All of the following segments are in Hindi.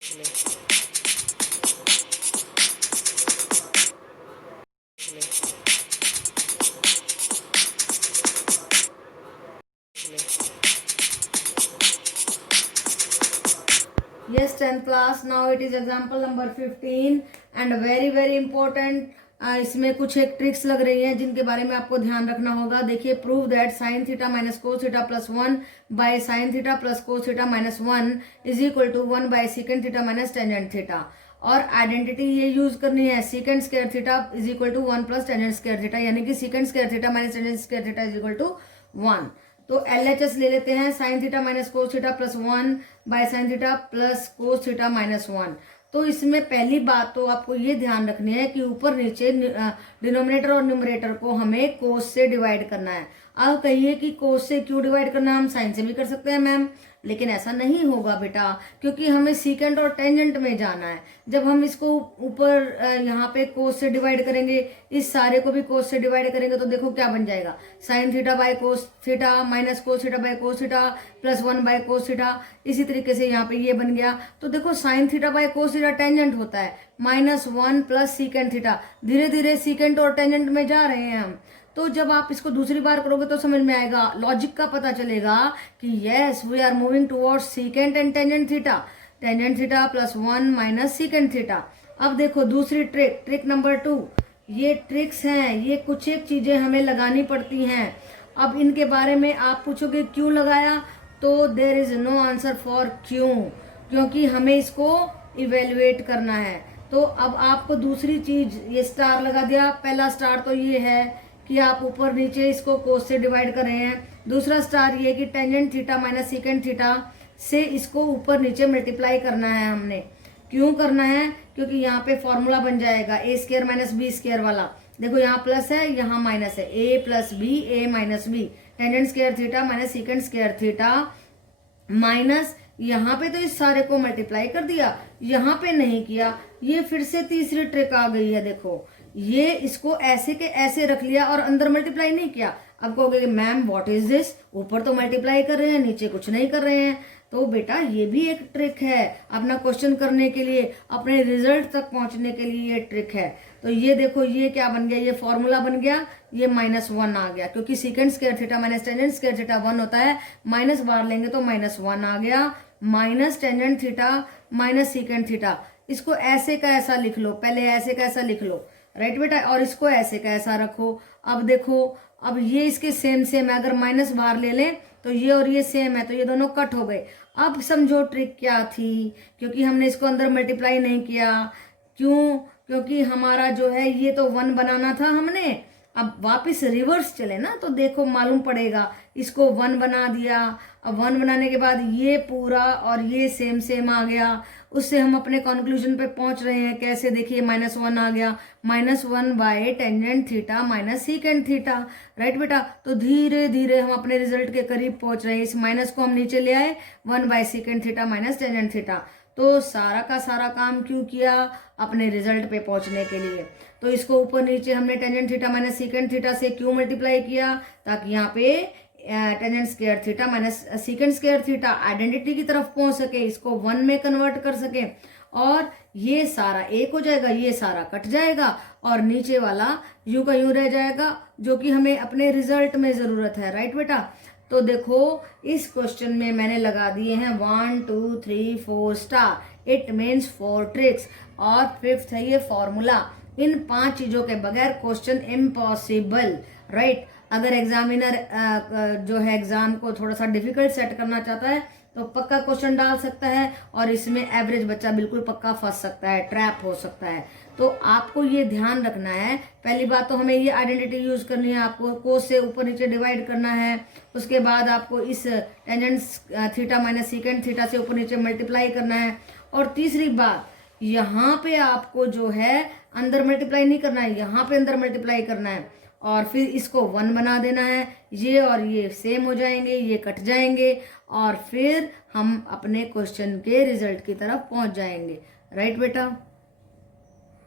Yes, 10th class. Now it is example number 15 and very important. इसमें कुछ एक ट्रिक्स लग रही हैं जिनके बारे में आपको ध्यान रखना होगा. देखिए, prove that sine theta minus cos theta plus 1 by sine theta plus cos theta minus 1 is equal to 1 by secant theta minus tangent theta. और आइडेंटिटी ये यूज करनी है, secant square theta is equal to 1 plus tangent square theta, यानी कि secant square theta minus tangent square theta is equal to 1. तो LHS ले लेते हैं, sine theta minus cos theta plus 1 by sine theta plus cos theta minus 1. तो इसमें पहली बात तो आपको ये ध्यान रखनी है कि ऊपर नीचे डिनोमिनेटर और न्यूमरेटर को हमें कोस से डिवाइड करना है. अब कहिए कि कोस से क्यों डिवाइड करना है, हम साइन से भी कर सकते हैं मैम, लेकिन ऐसा नहीं होगा बेटा, क्योंकि हमें सीकेंट और टेंजेंट में जाना है. जब हम इसको ऊपर यहाँ पे कोस से डिवाइड करेंगे, इस सारे को भी कोस से डिवाइड करेंगे, तो देखो क्या बन जाएगा, sine theta by cos theta minus cos theta by cos theta plus 1 by cos theta. इसी तरीके से यहाँ पे ये बन गया. तो देखो sign theta by cos theta tangent होता है, माइनस 1 प्लस सीकेंट थीटा. धीरे धीरे सीकेंट और टेंजेंट में जा रहे हैं हम. तो जब आप इसको दूसरी बार करोगे तो समझ में आएगा, लॉजिक का पता चलेगा कि yes we are moving towards secant and tangent theta plus 1 minus secant theta. अब देखो दूसरी ट्रिक नंबर 2. ये ट्रिक्स हैं, ये कुछ एक चीजें हमें लगानी पड़ती हैं. अब इनके बारे में आप पूछोगे क्यों लगाया, तो there is no answer for क्यों, क्योंकि हमें इसको इवेल्युएट करना है. तो अब आपको दूसरी चीज, ये स्टार लगा दिया. पहला स्टार तो ये है कि आप ऊपर नीचे इसको कोस से डिवाइड कर रहे हैं. दूसरा स्टार ये कि tangent theta minus secant theta से इसको ऊपर नीचे मल्टीप्लाई करना है हमने. क्यों करना है, क्योंकि यहाँ पे फॉर्मूला बन जाएगा A square minus B square वाला. देखो यहाँ प्लस है, यहाँ माइनस है, A plus B A minus B, tangent square theta minus secant square theta minus यहाँ पे तो इस सारे को मल्टीप्लाई कर दिया, यहाँ पे नहीं किया. ये फिर से तीसरी ट्रिक आ गई है. देखो ये इसको ऐसे के ऐसे रख लिया और अंदर मल्टीप्लाई नहीं किया. अब कहोगे मैम व्हाट इज दिस, ऊपर तो मल्टीप्लाई कर रहे हैं नीचे कुछ नहीं कर रहे हैं. तो बेटा ये भी एक ट्रिक है अपना क्वेश्चन करने के लिए, अपने रिजल्ट तक पहुंचने के लिए ये ट्रिक है. तो ये देखो ये क्या बन गया, ये फॉर्मूला बन गया, ये -1 आ गया, क्योंकि secant square theta minus tangent square theta 1 होता है. माइनस बाहर लेंगे तो -1 आ गया, minus tangent theta minus secant theta. इसको ऐसे का ऐसा लिख लो, पहले ऐसे का ऐसा लिख लो, राइट बेटा, और इसको ऐसे का ऐसा रखो. अब देखो, अब ये इसके सेम है, अगर माइनस बाहर ले लें तो ये और ये सेम है, तो ये दोनों कट हो गए. अब समझो ट्रिक क्या थी, क्योंकि हमने इसको अंदर मल्टीप्लाई नहीं किया. क्यों, क्योंकि हमारा जो है ये तो 1 बनाना था हमने. अब वापस रिवर्स चले ना तो देखो मालूम पड़ेगा, इसको 1 बना दिया. अब 1 बनाने के बाद ये पूरा और ये सेम आ गया. उससे हम अपने कंक्लूजन पे पहुंच रहे हैं. कैसे, देखिए -1 आ गया, -1 by tangent theta minus secant theta, right बेटा. तो धीरे धीरे हम अपने रिजल्ट के करीब पहुंच रहे हैं. इस माइनस को हम नीचे ले आए, 1 by secant theta minus tangent theta. तो सारा का सारा काम क्यों किया, अपने रिजल्ट पे पहुंचने के लिए. तो इसको ऊपर नीचे हमने tangent theta minus secant theta से क्यों मल्टीप्लाई किया, ताकि यहाँ पे tangent square theta minus secant square theta identity की तरफ पहुंच सके, इसको 1 में कन्वर्ट कर सके. और ये सारा एक हो जाएगा, ये सारा कट जाएगा, और नीचे वाला यूं का यूं रह जाएगा, जो कि हमें अपने रिजल्ट में जरूरत है, राइट बेटा. तो देखो इस क्वेश्चन में मैंने लगा दिए हैं 1 2 3 4 स्टार. It means 4 tricks. और 5th है ये फॉर्मूला. इन 5 चीजों के बगैर क्वेश्चन इम्पॉसिबल, राइट. अगर एग्जामिनर जो है एग्जाम को थोड़ा सा डिफिकल्ट सेट करना चाहता है तो पक्का क्वेश्चन डाल सकता है, और इसमें एवरेज बच्चा बिल्कुल पक्का फंस सकता है, ट्रैप हो सकता है. तो आपको ये ध्यान रखना है. पहली बात तो हमें ये आइडेंटिटी यूज करनी है, आपको कोस से ऊपर नीचे डिवाइड करना है. उसके बाद आपको इस tangent theta minus secant theta से ऊपर नीचे मल्टीप्लाई करना है. और तीसरी बात, यहाँ पे आपको जो है अंदर मल्टीप्लाई नहीं करना है, यहाँ पे अंदर मल्टीप्लाई करना है, और फिर इसको 1 बना देना है. ये और ये सेम हो जाएंगे, ये कट जाएंगे, और फिर हम अपने क्वेश्चन के रिजल्ट की तरफ पहुंच जाएंगे, राइट बेटा.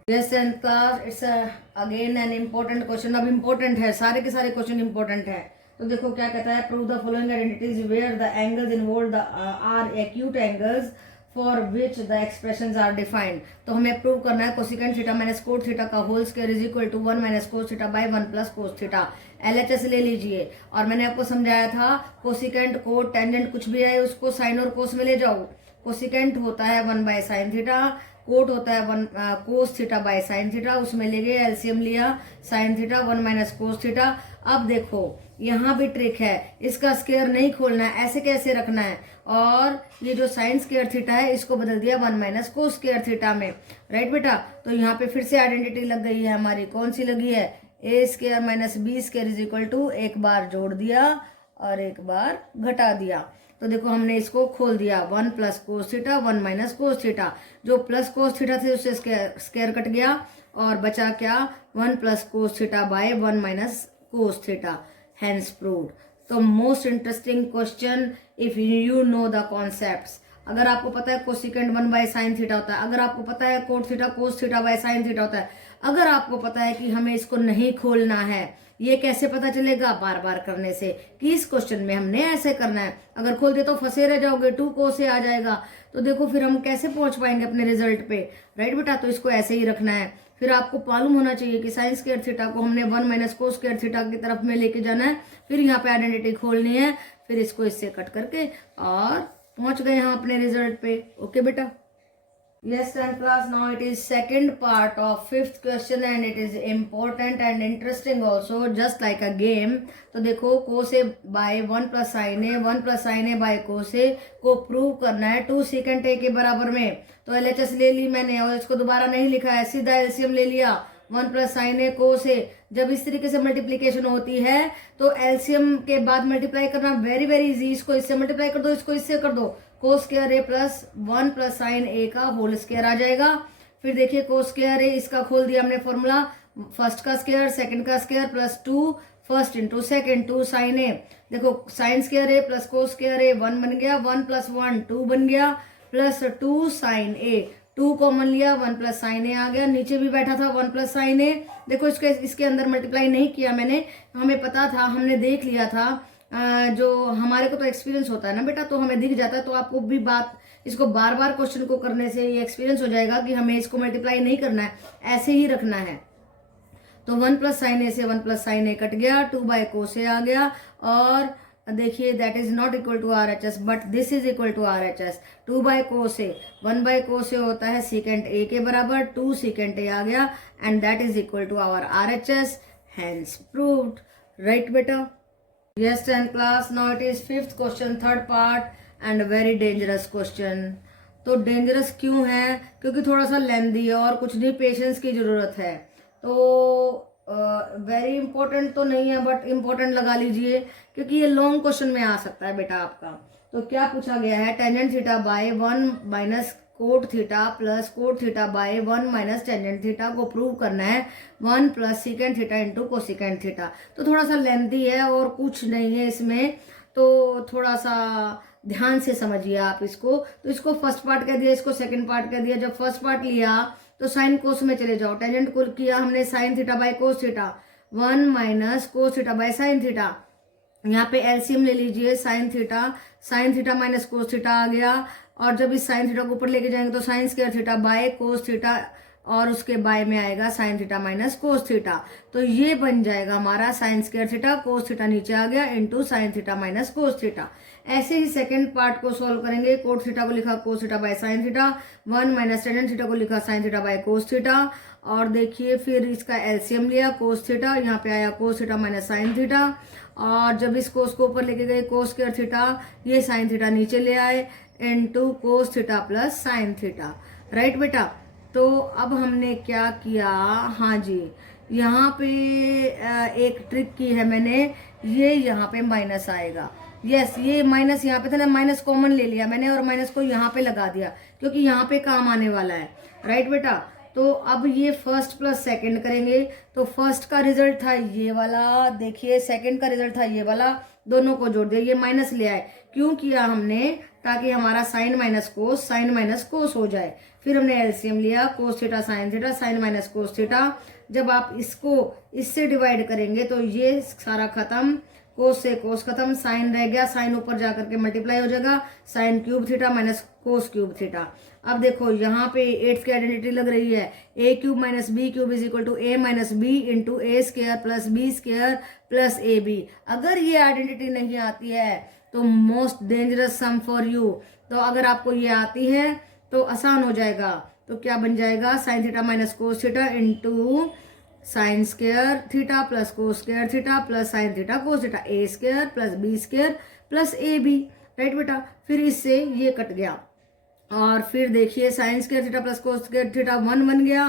Yes and class, it's again an important question. अब इम्पोर्टेंट है, सारे के सारे क्वेश्चन इम्पोर्टेंट है. तो देखो क्या कहता है, prove the following identities where the angles involved are acute angles for which the expressions are defined. तो हमें प्रूव करना है cosecant theta minus cot theta का whole square is equal to 1 minus cos theta by 1 plus cos theta. LHS ले लीजिए, और मैंने आपको समझाया था कोसिकेंट कोट टेंजेंट कुछ भी है उसको साइन और कोस में ले जाओ। कोसिकेंट होता है 1 बाय साइन थीटा, कोट होता है 1 कोस थीटा बाय साइन थीटा, उसमें ले गए एलसीएम लिया sine theta 1 minus cos theta. अब देखो यहाँ भी ट्रिक है, इसका स्क्वायर नहीं खोलना है, ऐसे कैसे रखना है, और ये जो साइन स्क्वायर थीटा है इसको बदल दिया 1 माइनस कोस स्क्वायर थीटा में। राइट बेटा, तो यहाँ पे फिर से आइडेंटिटी लग गई है हमारी, कौन सी लगी है, A square minus B square is equal to, एक बार जोड़ दिया और एक बार घटा दिया। तो देखो हमने इसको खोल दिया 1 plus cos theta 1 minus cos theta, जो प्लस कोस थीटा थे उससे स्क्वायर कट गया और बचा क्या 1 plus cos theta by 1 minus cos theta, hence proved. तो most interesting question if you know the concepts. अगर आपको पता है कोसिकेंट 1 बाय साइन थीटा होता है, अगर आपको पता है cot theta cos theta by sine theta होता है, अगर आपको पता है कि हमें इसको नहीं खोलना है, ये कैसे पता चलेगा, बार बार करने से कि इस क्वेश्चन में हमने ऐसे करना है। अगर खोल दे तो फंसे रह जाओगे, 2 को से आ जाएगा, तो देखो फिर हम कैसे पहुंच पाएंगे अपने रिजल्ट पे। राइट बेटा, तो इसको ऐसे ही रखना है। फिर आपको मालूम होना चाहिए कि साइन स्क्वायर थीटा को हमने 1 माइनस कोस स्क्वायर थीटा की तरफ में लेके जाना है, फिर यहाँ पे आइडेंटिटी खोलनी है, फिर इसको इससे कट करके और पहुंच गए हम अपने रिजल्ट पे। ओके बेटा। Yes, 10th class. Now it is second part of 5th question and it is important and interesting also, just like a game. तो देखो cos a by 1 plus sin a 1 plus sin a by cos a को प्रूव करना है 2 secant a के बराबर में। तो LHS ले ली मैंने और इसको दोबारा नहीं लिखा है, सीधा एलसीएम ले लिया 1 प्लस साइन ए कोस ए। जब इस तरीके से मल्टीप्लीकेशन होती है तो एलसीएम के बाद मल्टीप्लाई करना वेरी वेरी इजी। इसको इससे मल्टीप्लाई कर दो, इसको इससे कर दो, कोस square A plus 1 plus sine ए का होल स्क्वायर आ जाएगा। फिर देखिए कोस स्क्वायर ए, इसका खोल दिया हमने फॉर्मूला, फर्स्ट का स्क्वायर सेकंड का square plus 2 first into second 2 sine A. देखो sine square A plus cos square A 1 बन गया, 1 प्लस 1 2 बन गया, प्लस 2 साइन ए, 2 कॉमन लिया 1 प्लस साइन ए आ गया, नीचे भी बैठा था 1 प्लस साइन ए। देखो इसके अंदर मल्टीप्लाई नहीं किया मैंने, हमें पता था, हमने देख लिया था, जो हमारे को तो एक्सपीरियंस होता है ना बेटा, तो हमें दिख जाता है। तो आपको भी बात, इसको बार बार क्वेश्चन को करने से ये एक्सपीरियंस हो जाएगा कि हमें इसको मल्टीप्लाई नहीं करना है, ऐसे ही रखना है। तो 1 प्लस साइन ए से 1 प्लस साइन ए कट गया, 2 बाय कोस ए आ गया, और देखिए that is not equal to RHS but this is equal to RHS। 2 by cos A 1 by cos A होता है सीकेंट ए के बराबर, 2 सीकेंट ए आ गया and that is equal to our RHS, hence proved. Right बेटा। Yes, 10th class. Now it is 5th question, third part and very dangerous question. तो डेंजरस क्यों है, क्योंकि थोड़ा सा लेंदी है और कुछ नहीं, पेशेंस की जरूरत है। तो वेरी इंपॉर्टेंट तो नहीं है बट इंपॉर्टेंट लगा लीजिए, क्योंकि ये लॉन्ग क्वेश्चन में आ सकता है बेटा आपका। तो क्या पूछा गया है, tangent theta by 1 minus cot theta plus cot theta by 1 minus tangent theta को प्रूव करना है 1 plus secant theta into cosecant theta. तो थोड़ा सा लेंथी है और कुछ नहीं है इसमें, तो थोड़ा सा ध्यान से समझिए आप इसको। तो इसको फर्स्ट पार्ट कह दिया, इसको सेकंड पार्ट कह दिया। जब फर्स्ट पार्ट लिया तो साइन कोस में चले जाओ, टेंजेंट को किया हमने sine theta by cos theta, 1 minus cos theta by sine theta. यहाँ पे एलसीएम ले लीजिए, sine theta minus cos theta आ गया, और जब इस साइन थीटा को ऊपर लेके जाएंगे तो sign square theta by cos theta, और उसके बाय में आएगा sign theta minus cos theta. तो ये बन जाएगा हमारा sign square theta, cos theta नीचे आ गया, into sine theta minus cos theta. ऐसे ही सेकंड पार्ट को सॉल्व करेंगे, कोट थीटा को लिखा कोस theta by sine theta, 1 minus tangent theta को लिखा sign theta by cos theta, और देखिए फिर इसका एलसीएम लिया कोस थीटा, यहाँ पे आया कोस थीटा माइनस साइन थीटा, और जब इस कोस को ऊपर लेके गए कोस स्क्वायर थीटा, ये साइन थीटा नीचे ले आए, इनटू कोस theta plus sine theta. Right बेटा। तो अब हमने क्या किया, हाँ जी, यहाँ पे एक ट्रिक की है मैंने, ये यहाँ पे माइनस आएगा। यस, ये माइनस यहाँ पे था ना, माइनस कॉमन ले लिया मैंने और माइनस को यहाँ पे लगा दिया, क्योंकि यहाँ पे काम आने वाला है। राइट बेटा। तो अब ये फर्स्ट प्लस सेकंड करेंगे, तो फर्स्ट का रिजल्ट था ये वाला, देखिए सेकंड का रिजल्ट था ये वाला, दोनों को जोड़ दिया, ये माइनस ले आए। क्यों किया हमने, ताकि हमारा साइन माइनस कोस हो जाए। फिर हमने एलसीएम लिया, cos theta sine minus cos theta. जब आप इसको इससे डिवाइड करेंगे तो ये सारा खत्म, कोस से कोस खत्म, साइन रह गया, साइन ऊपर जाकर के मल्टीप्लाई हो जाएगा, sine cube theta minus cos cube theta. अब देखो यहाँ पे 8 की आइडेंटिटी लग रही है, A cube minus B cube is equal to A minus B into A square plus B square plus A B. अगर ये आइडेंटिटी नहीं आती है तो most dangerous sum for you. तो अगर आपको ये आती है तो आसान हो जाएगा, तो क्या बन जाएगा, sine theta minus cos theta into sine square theta plus cos square theta plus sine theta cos theta, A square plus B square plus A B. Right बेटा, फिर इससे ये कट गया और फिर देखिए sine square theta plus cos square theta 1 बन गया,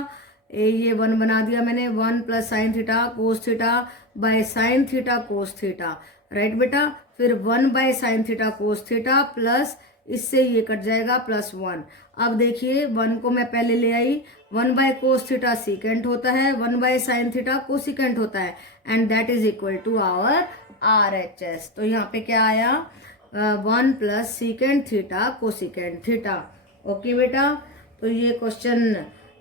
ये 1 बना दिया मैंने, 1 plus sine theta cos theta by sine theta cos theta. Right बेटा, फिर 1 by sine theta cos theta plus इससे ये कट जाएगा प्लस 1। अब देखिए 1 को मैं पहले ले आई, 1 बाय कोस थीटा सीकेंट होता है, 1 बाय साइन थीटा कोसिकेंट होता है, and that is equal to our RHS। तो यहाँ पे क्या आया, 1 plus secant theta cosecant theta. Okay बेटा, तो ये क्वेश्चन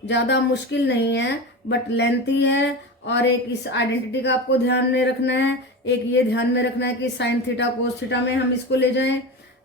ज़्यादा मुश्किल नहीं है बट लेंथी है, और एक इस आइडेंटिटी का आपको ध्यान में रखना है, एक ये ध्यान में रखना है कि साइन थीटा कोस थीटा में हम इसको ले जाएं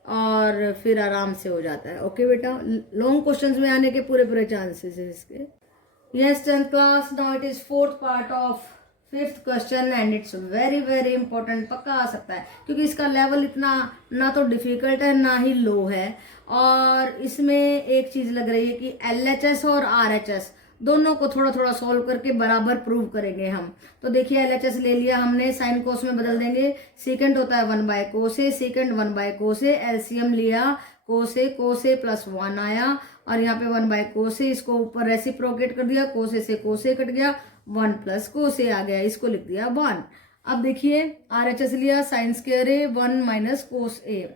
और फिर आराम से हो जाता है। ओके बेटा, लॉन्ग क्वेश्चंस में आने के पूरे चांसेस है इसके। Yes 10th class, now it is 4th part of 5th question and it's very important. पक्का आ सकता है क्योंकि इसका लेवल इतना ना तो डिफिकल्ट है ना ही लो है, और इसमें एक चीज लग रही है कि LHS और RHS दोनों को थोड़ा सॉल्व करके बराबर प्रूव करेंगे हम। तो देखिए LHS ले लिया हमने, साइन कोस में बदल देंगे, सीकेंट होता है 1 बाय कोसे, सीकेंट 1 बाय कोसे, एलसीएम लिया कोसे प्लस 1 आया, और यहाँ पे 1 बाय कोसे, इसको ऊपर रेसिप्रोकेट कर दिया, कोसे से कोसे कट गया, 1 प्लस कोसे आ गया, इसको लिख दिया 1। अब देखिए RHS लिया, sine square A 1 minus cos A,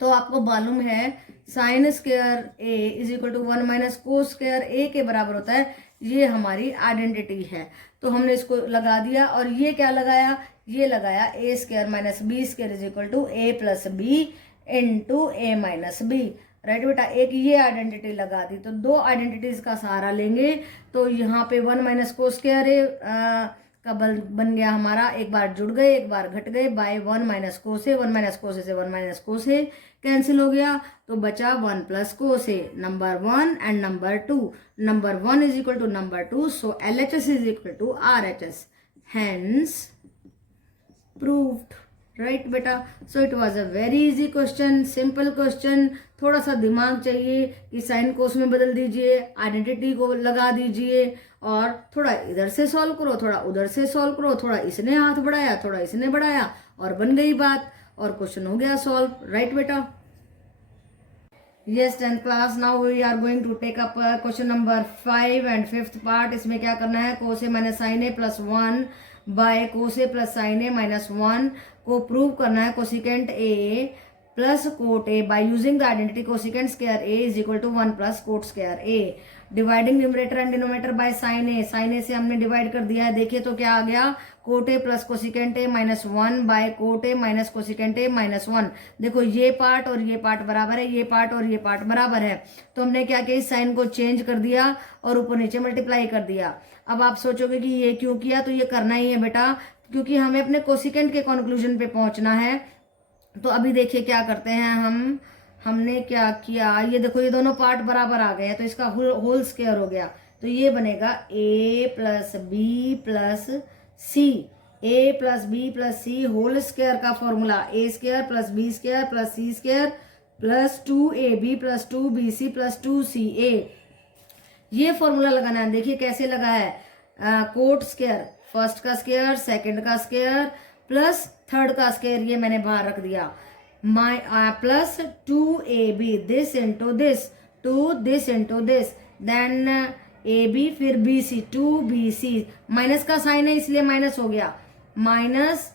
तो आपको मालूम है sine square A is equal to 1 minus cos square A के बराबर होता है। ये हमारी आइडेंटिटी है, तो हमने इसको लगा दिया, और ये क्या लगाया, ये लगाया A square minus B square is equal to A plus B into A minus B. Right बेटा, एक ये आइडेंटिटी लगा दी, तो 2 आइडेंटिटीज का सहारा लेंगे। तो यहाँ पे 1 माइनस कोस स्क्वायर ए का बन गया हमारा, एक बार जुड़ गए एक बार घट गए, बाय 1 माइनस कोसे, 1 माइनस कोसे से 1 माइनस कोसे कैंसिल हो गया, तो बचा 1 plus cos, number 1 and number 2, number 1 is equal to number 2, so LHS is equal to RHS, hence proved. Right बेटा, so it was a very easy question, simple question. थोड़ा सा दिमाग चाहिए कि साइन कोस में बदल दीजिए, आइडेंटिटी को लगा दीजिए, और थोड़ा इधर से सॉल्व करो, थोड़ा उधर से सॉल्व करो, थोड़ा इसने हाथ बढ़ाया थोड़ा इसने बढ़ाया, और बन गई बात, और क्वेश्चन हो गया सॉल्व। राइट बेटा, yes 10th class, now we are going to take up question number 5 and 5th part. इसमें क्या करना है, cos A minus sine A plus 1 by cos A plus sine A minus 1 को प्रूव करना है cosecant A plus cot A by using the identity cosecant square A is equal to 1 plus cot square A. Dividing numerator and denominator by sign A, sine ए से हमने डिवाइड कर दिया है। देखिए तो क्या आ गया, cot A plus cosecant A minus 1 by cot A minus cosecant A minus 1। देखो ये पार्ट और ये पार्ट बराबर है, ये पार्ट और ये पार्ट बराबर है, तो हमने क्या किया, इस साइन को चेंज कर दिया और ऊपर नीचे मल्टीप्लाई कर दिया। अब आप सोचोगे कि ये क्यों किया, तो ये करना ही है बेटा, क्योंकि हमें अपने कोसिकेंट के कंक्लूजन पे पहुंचना है। तो अभी देखिए क्या करते हैं हमने क्या किया, ये देखो ये दोनों पार्ट बराबर आ गए हैं, तो इसका होल स्क्वायर हो गया, तो ये बनेगा a plus B plus C, A plus B plus C whole square का formula, A square plus B square plus C square plus 2ab plus 2bc plus 2ca। ये फॉर्मूला लगाना है। देखिए कैसे लगा है, कोट स्क्वायर, फर्स्ट का स्क्वायर, सेकंड का स्क्वायर प्लस थर्ड का स्क्वायर, ये मैंने बाहर रख दिया, plus 2ab this into this, two this into this, then ab फिर bc, 2bc, माइनस का साइन है इसलिए माइनस हो गया, माइनस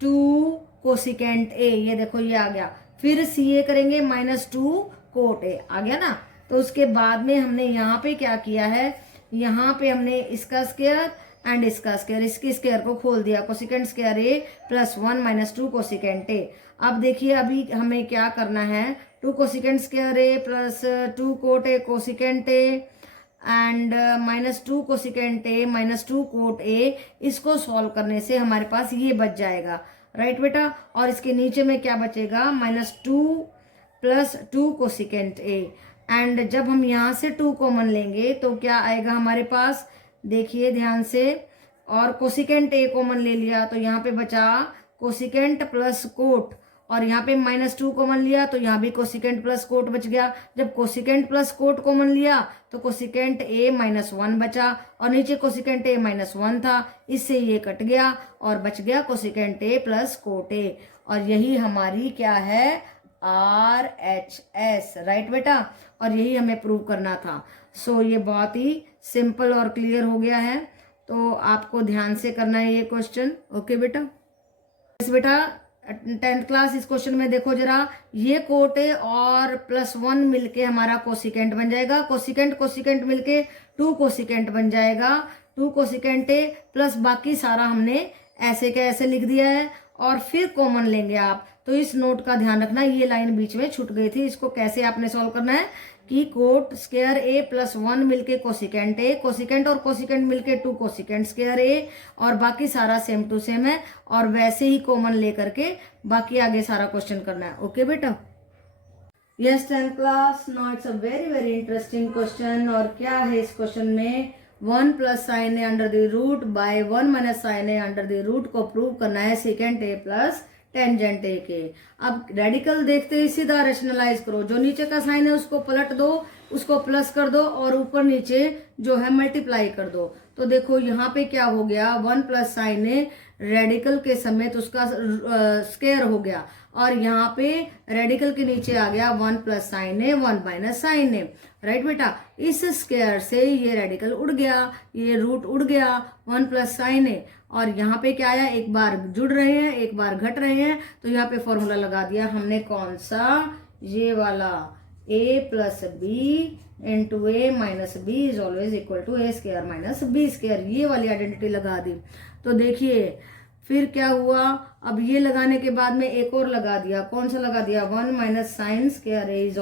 2 कोसिकेंट a, ये देखो ये आ गया, फिर ca करेंगे माइनस 2 कोट a, आ गया ना। तो उसके बाद में हमने यहाँ पे क्या किया है, यहाँ पे हमने इसका स्क्वायर एंड इसका स्क्वायर, इसके स्क्वायर को खोल दिया, cosecant square A plus 1 minus 2 cosecant A. अब देखिए अभी हमें क्या करना है, 2 cosecant square A plus 2 cot A cosecant A and minus 2 cosecant A minus 2 cot A, इसको सॉल्व करने से हमारे पास ये बच जाएगा। राइट बेटा। और इसके नीचे में क्या बचेगा, -2 + 2 कोसिकेंट ए। एंड जब हम यहाँ से 2 कॉमन लेंगे तो क्या आएगा हमारे पास, देखिए ध्यान से, और कोसिकेंट ए कॉमन ले लिया तो यहाँ पे बचा कोसिकेंट प्लस कोट, और यहाँ पे -2 कॉमन लिया तो यहाँ भी कोसिकेंट प्लस कोट बच गया। जब कोसिकेंट प्लस कोट कॉमन लिया तो कोसिकेंट ए -1 बचा, और नीचे कोसिकेंट ए -1 था, इससे ये कट गया और बच गया कोसिकेंट ए प्लस कोट ए। और यही हमारी क्या है, RHS, राइट बेटा। और यही हमें प्रूव करना था। सो ये बहुत ही सिंपल और क्लियर हो गया है, तो आपको ध्यान से करना है ये क्वेश्चन। ओके बेटा। इस बेटा 10th क्लास इस क्वेश्चन में देखो जरा, ये कोट ए और +1 मिलके हमारा कोसिकेंट बन जाएगा, कोसिकेंट मिलके 2 कोसिकेंट बन जाएगा, 2 कोसिकेंट ए प्लस बाकी सारा हमने ऐसे के ऐसे लिख दिया है। और फिर कॉमन लेंगे आप, तो इस नोट का ध्यान रखना, ये लाइन बीच में छूट गई थी, इसको कैसे आपने सॉल्व करना है कि कोट स्क्वायर ए +1 मिलके कोसिकेंट ए, कोसिकेंट और कोसिकेंट मिलके 2 कोसिकेंट स्क्वायर ए, और बाकी सारा सेम टू सेम है, और वैसे ही कॉमन लेकर के बाकी आगे सारा क्वेश्चन करना है। ओके बेटा। Yes 10th class, now it's a very interesting question. और क्या है इस क्वेश्चन में, 1 + sin a √ 1 - sin a √ को प्रूव करना है सेकेंट ए प्लस टेंजेंट ए के। अब रेडिकल देखते ही सीधा रेशनलाइज करो, जो नीचे का साइन है उसको पलट दो, उसको प्लस कर दो, और ऊपर नीचे जो है मल्टीप्लाई कर दो। तो देखो यहाँ पे क्या हो गया, 1 + sin a रेडिकल के समेत उसका स्क्वायर हो गया, और यहाँ पे रेडिकल के नीचे आ गया 1 + sin a 1 - sin a, right बेटा। इस स्क्वायर से ये रेडिकल उड़ गया, ये रूट उड़ गया 1 + sin a, और यहाँ पे क्या आया, एक बार जुड़ रहे हैं एक बार घट रहे हैं, तो यहाँ पे फॉर्मूला लगा दिया हमने, कौन सा, ये वाला, a + b × a - b = a² - b², ये वाली आइडेंटिटी लगा दी। तो देखिए फिर क्या हुआ, अब ये लगाने के बाद में एक और लगा दिया, कौन सा लगा दिया, 1 - sin² a =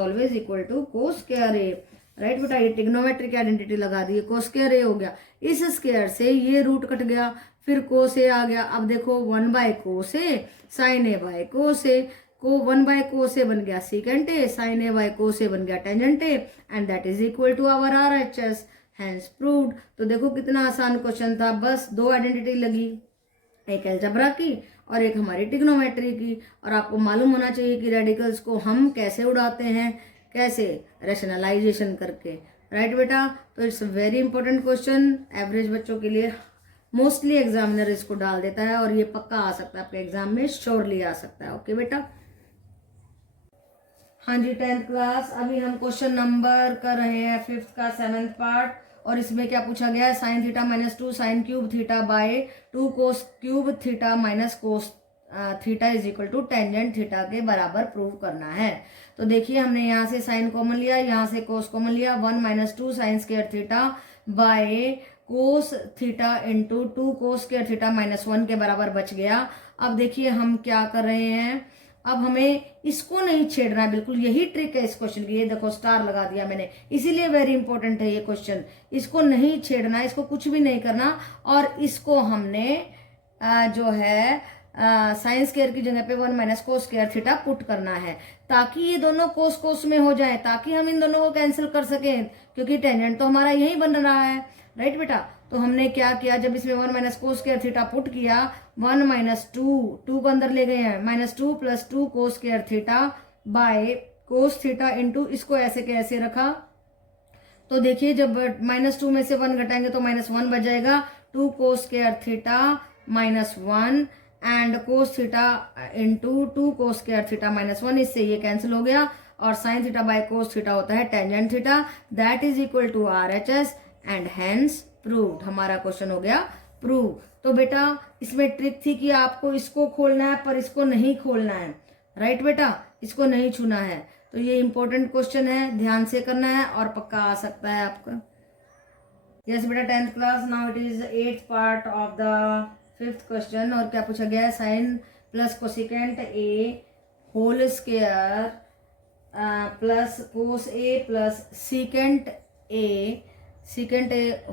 cos² a, right बेटा। ये ट्रिग्नोमेट्रिक आइडेंटिटी लगा दी, cos² a हो गया, इस स्क्वायर से ये रूट कट गया, फिर cos a आ गया। अब देखो 1/cos a sin a/cos a, को 1/cos a बन गया secant A, sin a/cos a बन गया tangent A, and that is equal to our RHS, hence proved. तो देखो कितना आसान क्वेश्चन था, बस 2 आइडेंटिटी लगी, एक अलजेब्रा की और एक हमारी ट्रिग्नोमेट्री की। और आपको मालूम होना चाहिए कि रेडिकल्स को हम कैसे उड़ाते हैं, कैसे, रेशनलाइजेशन करके, राइट बेटा। तो it's a very important question, average बच्चों के लिए मोस्टली एग्जामिनर इसको डाल देता है, और ये पक्का आ सकता है आपके एग्जाम में, श्योरली आ सकता है। ओके बेटा। हाँ जी 10th क्लास, अभी हम क्वेश्चन नंबर कर रहे हैं 5th का 7th पार्ट, और इसमें क्या पूछा गया है, sin θ - 2 sin³ θ/2 cos³ θ - cos θ = tangent theta के बराबर प्रूव करना है। तो देखिए हमने यहाँ से साइन कॉमन लिया, यहाँ से कोस कॉमन लिया, 1 - 2 sin² θ/cos θ × 2 cos² θ - 1 के बराबर बच गया। अब देखिए हम क्या कर रहे हैं, अब हमें इसको नहीं छेड़ना है, बिल्कुल यही ट्रिक है इस क्वेश्चन की। ये देखो स्टार लगा दिया मैंने, इसीलिए वेरी इंपॉर्टेंट है ये क्वेश्चन। इसको नहीं छेड़ना, इसको कुछ भी नहीं करना, और इसको हमने जो है sin² की जगह पे 1 - cos² θ पुट करना है, ताकि ये दोनों कोस में हो जाए, ताकि हम इन दोनों को कैंसिल कर सकें, क्योंकि टेंजेंट तो हमारा यही बन रहा है, राइट बेटा। तो हमने क्या किया, जब इसमें 1 - cos² θ पुट किया, 1 - 2 को अंदर ले गए हैं, -2 + 2 cos² θ/cos θ × इसको ऐसे के ऐसे रखा। तो देखिए जब -2 में से 1 घटाएंगे तो -1 बच जाएगा, 2 cos² θ - 1 एंड cos θ × 2 cos² θ - 1, इससे ये कैंसिल हो गया, और sin θ/cos θ होता है tangent theta, that is equal to RHS, and hence proved. हमारा क्वेश्चन हो गया प्रूव। तो बेटा इसमें ट्रिक थी कि आपको इसको खोलना है पर इसको नहीं खोलना है, राइट बेटा, इसको नहीं छूना है। तो ये इंपॉर्टेंट क्वेश्चन है, ध्यान से करना है और पक्का आ सकता है आपका। यस बेटा 10th class, now it is 8th part of the 5th question. और क्या पूछा गया है, sine plus cosecant A whole square plus cos A plus secant A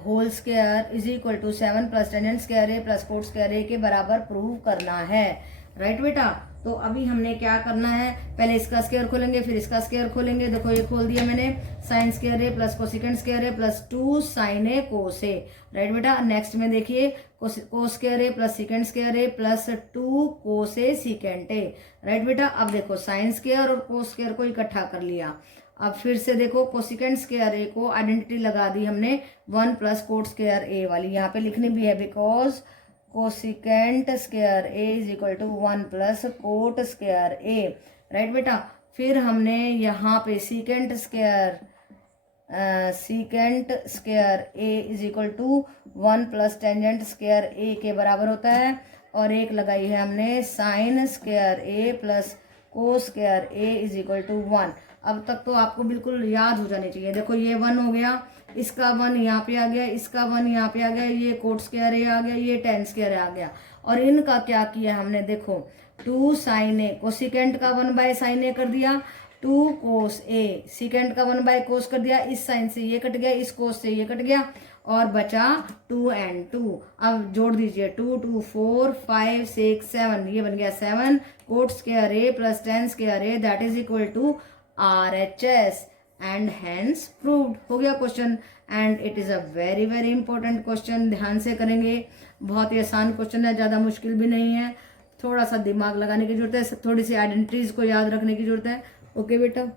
whole square is equal to 7 + tangent square A plus cot square A के बराबर प्रूव करना है, राइट बेटा। तो अभी हमने क्या करना है, पहले इसका स्क्वायर खोलेंगे फिर इसका स्क्वायर खोलेंगे। देखो ये खोल दिया मैंने, sign square A plus cosecant square A plus 2 sine A cos A, right बेटा। नेक्स्ट में देखिए कोस square A plus secant square A plus 2 cos A secant A, right बेटा। अब देखो साइन स्क्वायर और कोस स्क्वायर को इकट्ठा कर लिया। अब फिर से देखो कोसिकेंट स्क्वायर ए को आइडेंटिटी लगा दी हमने 1 प्लस कोट स्क्वायर ए वाली, यहाँ पे लिखनी भी है because cosecant square A is equal to 1 plus cot square A, right बेटा। फिर हमने यहाँ पे secant square A is equal to 1 plus tangent square A के बराबर होता है, और एक लगाई है हमने sine square A plus cos square A is equal to 1। अब तक तो आपको बिल्कुल याद हो जाने चाहिए। देखो ये 1 हो गया, इसका 1 यहाँ पे आ गया, इसका 1 यहाँ पे आ गया, ये कोट स्क्वायर ए आ गया, ये टेन स्क्वायर आ गया, और इनका क्या किया हमने, देखो 2 साइन ए कोसिकेंट का 1 बाय साइन ए कर दिया, 2 कोस ए सीकेंट का 1 बाय कोस कर दिया, इस साइन से ये कट गया, इस कोस से ये कट गया, और बचा 2 and 2। अब जोड़ दीजिए 2 2 4 5 6 7, ये बन गया 7 cot square A plus tan square A that is equal to RHS and hence proved. हो गया question, and it is a very very important question. ध्यान से करेंगे, बहुत ही आसान क्वेश्चन है, ज्यादा मुश्किल भी नहीं है, थोड़ा सा दिमाग लगाने की जरूरत है, थोड़ी सी आइडेंटिटीज को याद रखने की जरूरत है। ओके बेटा,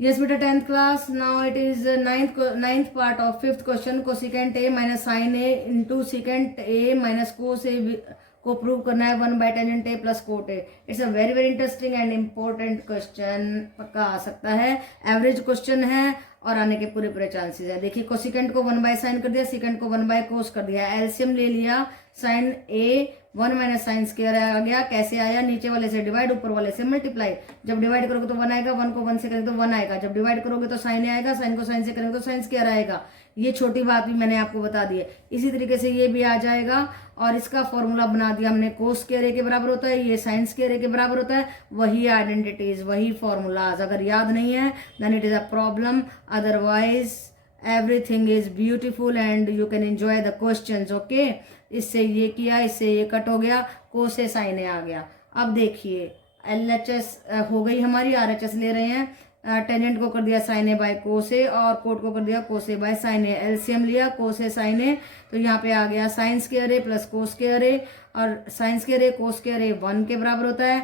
यस बेटा 10th class. Now it is ninth part of 5th question, cosecant A minus sine A into secant A minus cos A को प्रूव करना है 1 by tangent A plus cot A. It's a very very interesting and important question, पक्का आ सकता है, एवरेज क्वेश्चन है और आने के पूरे पूरे चांसेस है। देखिए कोसिकेंट को 1 बाय साइन कर दिया, सीकेंट को 1 बाय कोस कर दिया, एलसीएम ले लिया, साइन ए 1 माइनस साइन स्क्वायर आ गया, कैसे आया, नीचे वाले से डिवाइड ऊपर वाले से मल्टीप्लाई, जब डिवाइड करोगे तो 1 आएगा, 1 को 1 से करेंगे तो 1 आएगा, जब डिवाइड करोगे तो साइन ए आएगा, साइन को साइन से करेंगे तो साइन स्क्वायर आएगा। ये छोटी बात भी मैंने आपको बता दी है। इसी तरीके से ये भी आ जाएगा, और इसका फॉर्मूला बना दिया हमने, कोस स्क्वायर ए के बराबर होता है, ये साइन स्क्वायर ए के बराबर होता है, वही आइडेंटिटीज वही फॉर्मूलाज। अगर याद नहीं है then it is a problem, otherwise everything is beautiful and you can enjoy the questions. Okay, इससे ये किया, इससे ये कट हो गया, कोस से साइन ए आ गया। अब देखिए एलएचएस हो गई हमारी, आरएचएस ले रहे हैं, टेंजेंट को कर दिया साइन ए बाय कोस ए और कोट को कर दिया cos A by sine A, LCM लिया कोस ए साइन ए, तो यहाँ पे आ गया sine square A plus cos square A, और sine square A cos square A 1 के बराबर होता है,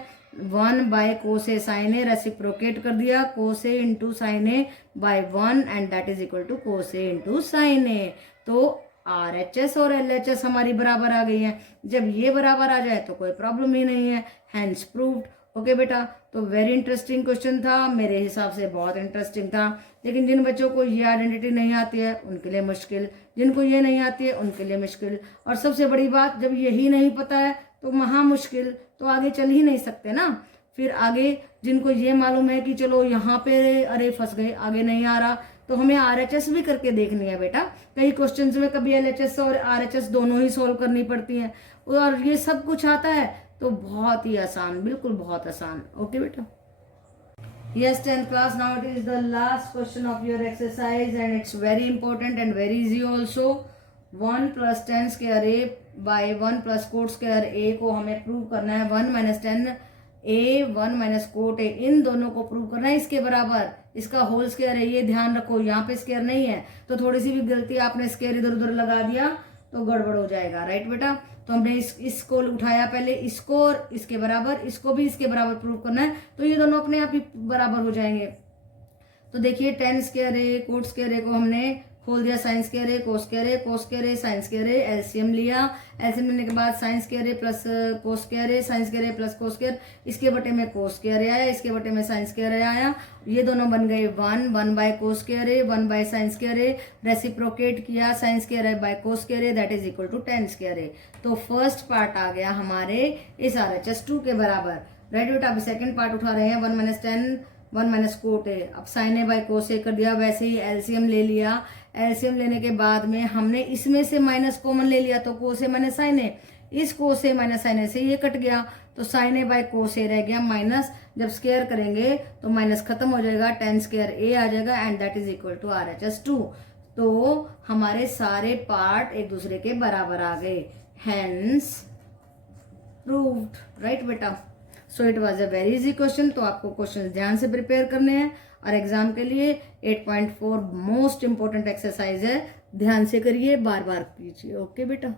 1 by cos A sine A, reciprocate कर दिया cos A into sine A by 1 and that is equal to cos A into sine A. तो आरएचएस और एलएचएस हमारी बराबर आ गई है। जब ये बराबर आ जाए तो कोई प्रॉब्लम ही नहीं है, हैंस प्रूव्ड। ओके बेटा, तो वेरी इंटरेस्टिंग क्वेश्चन था, मेरे हिसाब से बहुत इंटरेस्टिंग था। लेकिन जिन बच्चों को ये आइडेंटिटी नहीं आती है उनके लिए मुश्किल, जिनको ये नहीं आती है उनके लिए मुश्किल, और सबसे बड़ी बात जब यही नहीं पता है तो महा मुश्किल, तो आगे चल ही नहीं सकते ना। फिर आगे जिनको ये मालूम है कि चलो यहाँ पे अरे फंस गए, आगे नहीं आ रहा, तो हमें आरएचएस भी करके देखनी है बेटा। कई क्वेश्चंस में कभी एलएचएस और आरएचएस दोनों ही सोल्व करनी पड़ती हैं, और ये सब कुछ आता है तो बहुत ही आसान, बिल्कुल बहुत आसान। ओके बेटा, yes 10th class, now it is the last question of your exercise and it's very important and very easy also। 1 plus 10 square a by 1 plus cot square a को हमें प्रूव करना है, 1 minus 10 a 1 minus cot a, इन दोनों को प्रूव करना है इसके बराबर, इसका होल स्क्वायर है, ये ध्यान रखो, यहाँ पे स्क्वायर नहीं है, तो थोड़ी सी भी गलती आपने स्क्वायर इधर उधर लगा दिया तो गड़बड़ हो जाएगा, राइट बेटा। तो हमने इसको उठाया पहले, इसको और इसके बराबर, इसको भी इसके बराबर प्रूव करना है, तो ये दोनों अपने आप ही बराबर हो जाएंगे। तो देखिए 10 स्क्वायर ए कोट स्क्वायर ए को हमने खोल दिया, sign square A cos square A cos square A sign square A, LCM लिया, एलसीएम लेने के बाद sign square A plus cos square A, sign square A plus cos square, इसके बटे में कोस स्क्वायर ए आया, इसके बटे में साइन स्क्वायर ए आया, ये दोनों बन गए 1 by cos square A 1 by sine square A, reciprocate किया sine square A by cos square A that is equal to 10 square A. तो फर्स्ट पार्ट आ गया हमारे इस आरएचएस 2 के बराबर, राइट बेटा। अभी सेकंड पार्ट उठा रहे हैं, 1 minus 10 1 minus कोट ए, अब साइन ए बाय कोस ए कर दिया, वैसे ही एलसीएम ले लिया, एलसीएम लेने के बाद में हमने इसमें से माइनस कॉमन ले लिया, तो कोस ए माइनस साइन ए, इस कोस ए माइनस साइन ए से ये कट गया, तो साइन ए बाय कोस ए रह गया माइनस, जब स्क्वायर करेंगे तो माइनस खत्म हो जाएगा, 10 स्क्वायर ए आ जाएगा and that is equal to RHS 2। तो हमारे सारे पार्ट एक दूसरे के बराबर आ गए, हेंस प्रूव्ड, राइट बेटा। So it was a very easy question. तो आपको क्वेश्चन ध्यान से प्रिपेयर करने हैं और एग्जाम के लिए 8.4 मोस्ट इंपॉर्टेंट एक्सरसाइज है, ध्यान से करिए, बार बार कीजिए। ओके बेटा।